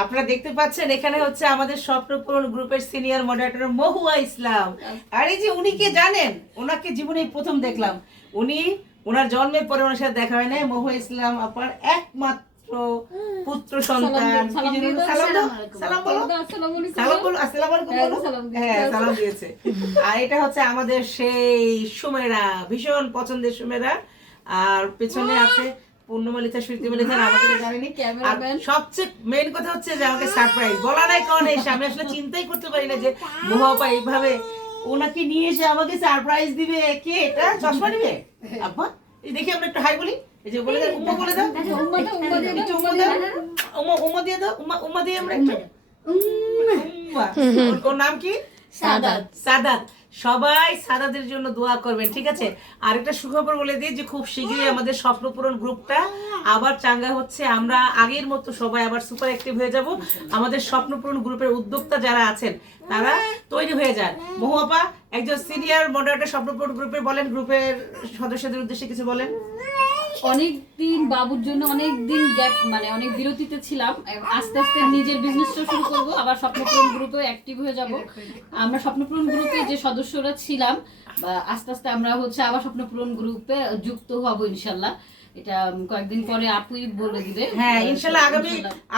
আপনারা দেখতে পাচ্ছেন এখানে হচ্ছে আমাদের স্বপ্নপূরণ গ্রুপের সিনিয়র মডারেটর মহুয়া ইসলাম। আর এই যে উনি কে জানেন, ওনাকে জীবনে প্রথম দেখলাম। উনি ওনার জন্মের পরে ওনার সাথে দেখা হয় না। মহুয়া ইসলাম আপনার একমাত্র পুত্র সন্তান। সালাম বলো, সালাম বলো, আসসালামু আলাইকুম বলো। হ্যাঁ, সালাম দিয়েছে। আর এটা হচ্ছে আমাদের সেই সুমেরা, ভীষণ পছন্দের সুমেরা। আর পেছনে আছে পূর্ণমালিতা, স্মৃতিমালিতা, আমাকে তো জানেনি। আর সবচেয়ে মেইন কথা হচ্ছে যে আমাকে সারপ্রাইজ বলা নাই কারণ এসে আমি আসলে চিন্তাই করতে পারি না যে মহাপা এইভাবে ওনাকে নিয়ে এসে আমাকে সারপ্রাইজ দিবে। কে এটা? চশমা নিবে আব্বা? এই দেখি আমরা একটু হাই বলি। এই যে বলে দাও, উম্মা বলে দাও, একটু উম্মা দাও, উম্মা দিয়ে দাও, উম্মা দিয়ে আমরা একটু উম্মা। ওর নাম কি? সাদাত। সাদাত। সবাই সাদাতের জন্য দোয়া করবেন, ঠিক আছে? আরেকটা সুখবর বলে দিই যে খুব শীঘ্রই আমাদের স্বপ্নপূরণ গ্রুপটা আবার চাঙ্গা হচ্ছে। আমরা আগের মতো সবাই আবার সুপার অ্যাক্টিভ হয়ে যাব। আমাদের স্বপ্নপূরণ গ্রুপের উদ্যোক্তা যারা আছেন তারা তৈরি হয়ে যান। মহুয়াপা একজন সিনিয়র মডারেটর স্বপ্নপূরণ গ্রুপের, বলেন গ্রুপের সদস্যদের উদ্দেশ্যে কিছু বলেন। অনেক দিন বাবুর জন্য অনেক দিন গ্যাপ, মানে অনেক বিরতিতে ছিলাম। আস্তে আস্তে নিজের বিজনেসটা শুরু করব, আবার স্বপ্নপূরণ গ্রুপে অ্যাক্টিভ হয়ে যাব। আমরা স্বপ্নপূরণ গ্রুপে যে সদস্যরা ছিলাম, আস্তে আস্তে আমরা হচ্ছে আবার স্বপ্নপূরণ গ্রুপে যুক্ত হব ইনশাল্লাহ। এটা কয়েকদিন পরে আপুই বলে দিবে। হ্যাঁ, ইনশাআল্লাহ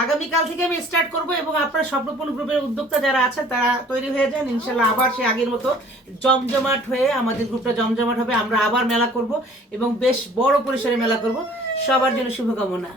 আগামীকাল থেকে আমি স্টার্ট করব এবং আপনারা স্বপ্নপূরণ গ্রুপের উদ্যোক্তা যারা আছেন তারা তৈরি হয়ে যান। ইনশাআল্লাহ আবার সে আগের মতো জমজমাট হয়ে আমাদের গ্রুপটা জমজমাট হবে। আমরা আবার মেলা করব এবং বেশ বড় পরিসরে মেলা করব। সবার জন্য শুভকামনা।